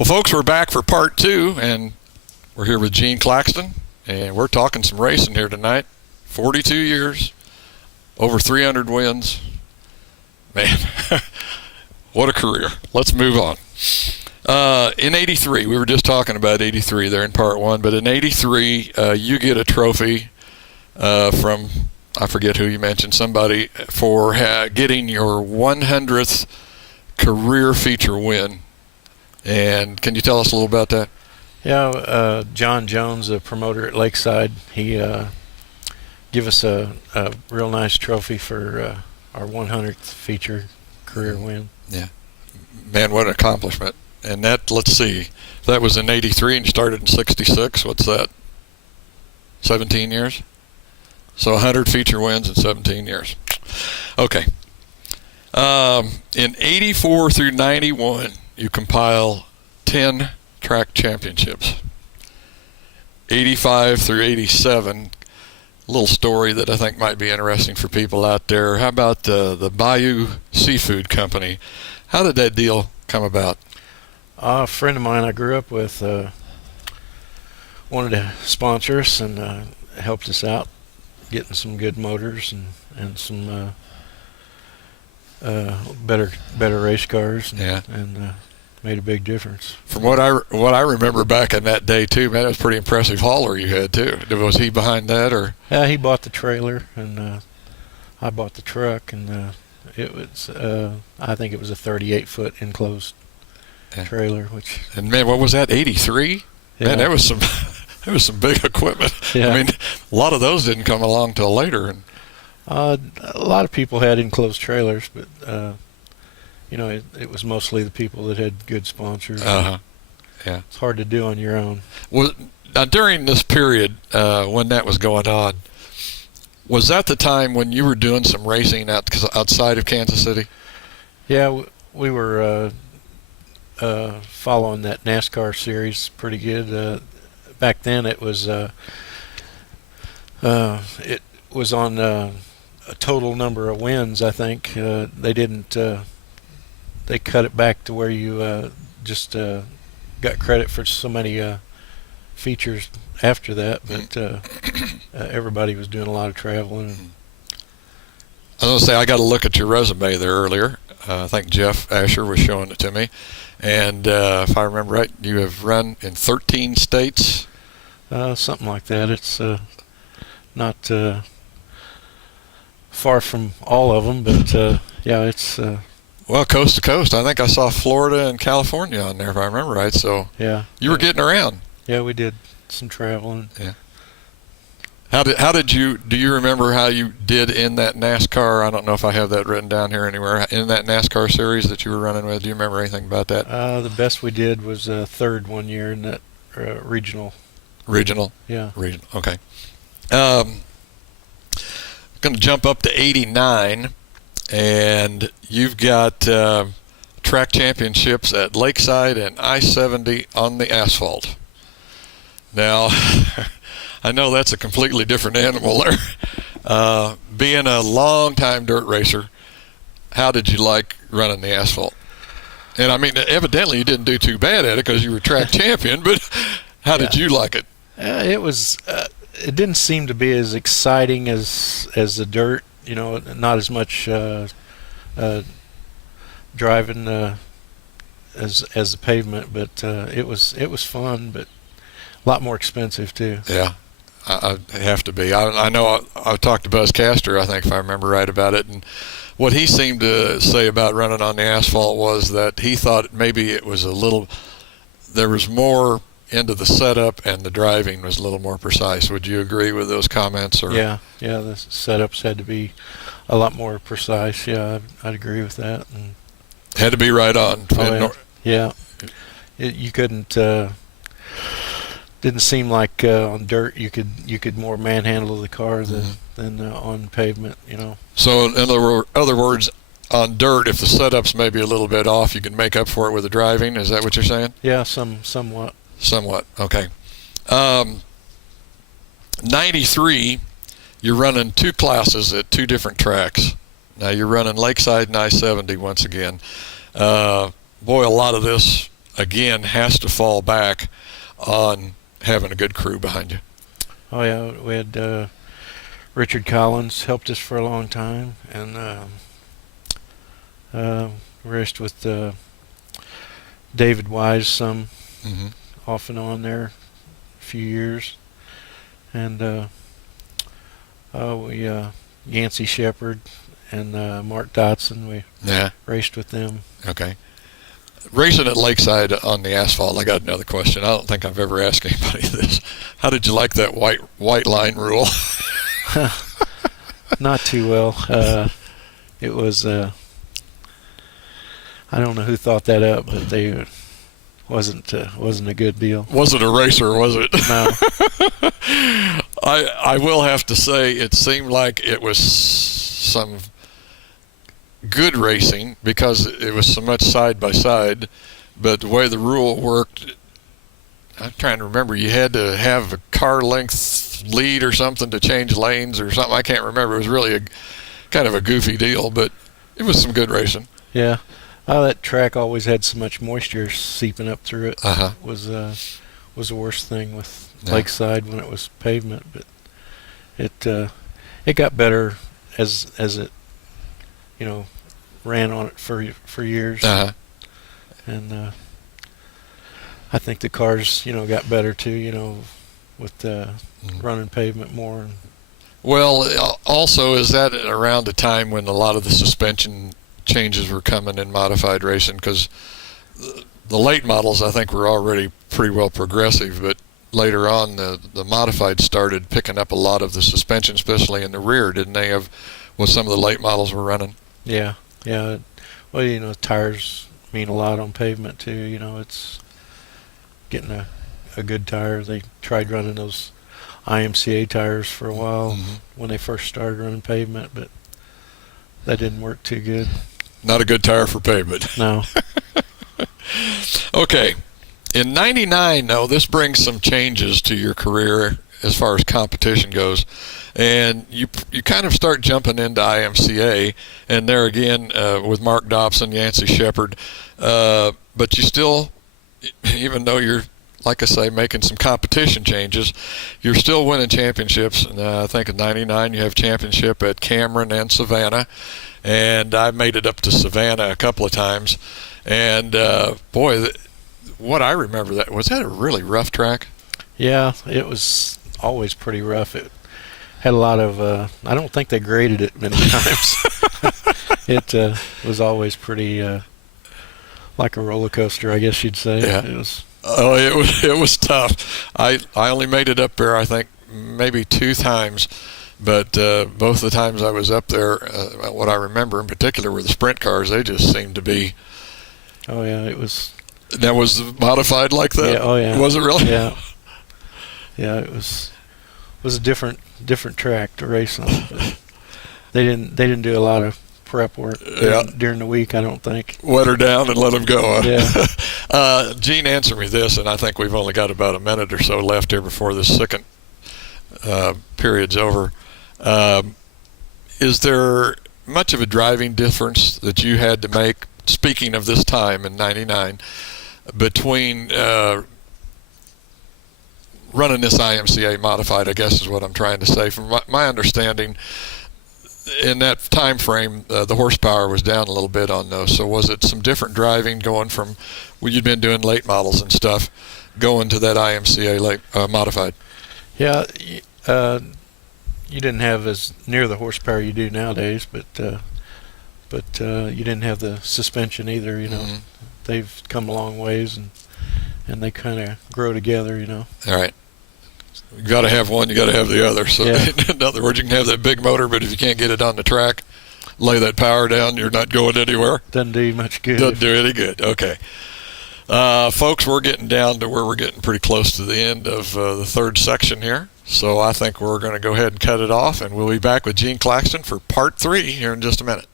Well, folks, we're back for part 2, and we're here with Gene Claxton, and we're talking some racing here tonight. 42 years, over 300 wins. Man, what a career. Let's move on. In 83, we were just talking about 83 there in part 1, but in 83, you get a trophy from, I forget who you mentioned, somebody, for getting your 100th career feature win. And can you tell us a little about that? Yeah, John Jones, a promoter at Lakeside, he gave us a real nice trophy for our 100th feature career win. Yeah. Man, what an accomplishment. And that, let's see, that was in 83 and you started in 66. What's that? 17 years? So 100 feature wins in 17 years. Okay. In 84 through 91, you compile 10 track championships. 85 through 87, a little story that I think might be interesting for people out there. How about the Bayou Seafood Company? How did that deal come about? A friend of mine I grew up with wanted to sponsor us and helped us out getting some good motors and some better race cars and made a big difference. From what I remember back in that day too, man, it was a pretty impressive hauler you had too. Was he behind that, or? Yeah, he bought the trailer and I bought the truck, and it was I think it was a 38-foot enclosed trailer. And man, what was that? 83? Yeah. Man, that was some that was some big equipment. Yeah. I mean, a lot of those didn't come along till later. And a lot of people had enclosed trailers, but it was mostly the people that had good sponsors. Yeah, it's hard to do on your own. Well, now during this period when that was going on, was that the time when you were doing some racing outside of Kansas City? Yeah, we were following that NASCAR series pretty good. Back then, it was on a total number of wins. I think they didn't. They cut it back to where you just got credit for so many features after that, but everybody was doing a lot of traveling. I was going to say, I got to look at your resume there earlier. I think Jeff Asher was showing it to me. And if I remember right, you have run in 13 states? Something like that. It's not far from all of them, but yeah, it's... well, coast to coast. I think I saw Florida and California on there, if I remember right. So yeah, you were getting around. Yeah, we did some traveling. Yeah. How did you? Do you remember how you did in that NASCAR? I don't know if I have that written down here anywhere. In that NASCAR series that you were running with, do you remember anything about that? The best we did was third one year in that regional. Regional. Yeah. Regional. Okay. Going to jump up to 89, and you've got track championships at Lakeside and I-70 on the asphalt. Now, I know that's a completely different animal there. Being a long-time dirt racer, how did you like running the asphalt? And I mean, evidently you didn't do too bad at it because you were track champion, but how did you like it? It was. It didn't seem to be as exciting as the dirt. Not as much driving as the pavement, but it was fun, but a lot more expensive too. Yeah, I have to be. I know I talked to Buzz Castor, I think, if I remember right, about it, and what he seemed to say about running on the asphalt was that he thought maybe it was there was more into the setup and the driving was a little more precise. Would you agree with those comments? Or? Yeah, the setups had to be a lot more precise. Yeah, I'd agree with that. And had to be right on. Yeah. You couldn't. Didn't seem like on dirt you could more manhandle the car than on pavement. So in other words, on dirt, if the setup's maybe a little bit off, you can make up for it with the driving. Is that what you're saying? Yeah, somewhat. Somewhat. Okay. 93, you're running two classes at two different tracks. Now you're running Lakeside and I-70 once again. Boy, a lot of this again, has to fall back on having a good crew behind you. Oh yeah, we had Richard Collins helped us for a long time, and raced with David Wise some Mm-hmm. off and on there a few years, and we Yancey Shepard and Mark Dotson, we Yeah. raced with them. Okay. Racing at Lakeside on the asphalt, I got another question. I don't think I've ever asked anybody this. How did you like that white line rule? Not too well. It was I don't know who thought that up, but they wasn't a good deal. Wasn't a racer, was it? No. I will have to say it seemed like it was some good racing because it was so much side by side, but the way the rule worked, I'm trying to remember, you had to have a car length lead or something to change lanes or something. I can't remember. It was really a kind of a goofy deal, but it was some good racing. Yeah. That track always had so much moisture seeping up through it. Uh-huh. Was the worst thing with Yeah. Lakeside when it was pavement, but it got better as it ran on it for years. Uh-huh. And I think the cars got better too, with running pavement more. Well, also, is that around a time when a lot of the suspension changes were coming in modified racing? Because the late models, I think, were already pretty well progressive, but later on, the modified started picking up a lot of the suspension, especially in the rear, didn't they? Of what some of the late models were running. Yeah. Well, tires mean a lot on pavement too. It's getting a good tire. They tried running those IMCA tires for a while when they first started running pavement, but that didn't work too good. Not a good tire for pavement. No. Okay. In '99, though, this brings some changes to your career as far as competition goes. And you kind of start jumping into IMCA, and there again with Mark Dobson, Yancey Shepard. But you still, even though you're, like I say, making some competition changes, you're still winning championships. And I think in '99 you have championship at Cameron and Savannah. And I made it up to Savannah a couple of times. And, boy, what I remember, was that a really rough track? Yeah, it was always pretty rough. It had a lot of, I don't think they graded it many times. It was always pretty like a roller coaster, I guess you'd say. Yeah. It was. Oh, it was tough. I only made it up there, I think, maybe 2 times. But both the times I was up there, what I remember in particular were the sprint cars. They just seemed to be. Oh yeah, it was. That was modified like that? Yeah. Oh yeah. Was it really? Yeah. Yeah, it was a different track to race on. But they didn't do a lot of prep work during the week, I don't think. Wet her down and let them go. Yeah. Gene, answer me this, and I think we've only got about a minute or so left here before this second period's over. Is there much of a driving difference that you had to make, speaking of this time in '99, between running this IMCA modified, I guess is what I'm trying to say. From my understanding, in that time frame, the horsepower was down a little bit on those. So was it some different driving going from, well, you'd been doing late models and stuff, going to that IMCA late modified? Yeah. You didn't have as near the horsepower you do nowadays, but you didn't have the suspension either. They've come a long ways, and they kind of grow together. All right. You got to have one, you got to have the other. So Yeah. in other words, you can have that big motor, but if you can't get it on the track, lay that power down, you're not going anywhere. Doesn't do you much good. Doesn't do any good. Okay. Folks, we're getting down to where we're getting pretty close to the end of the third section here. So I think we're going to go ahead and cut it off, and we'll be back with Gene Claxton for part 3 here in just a minute.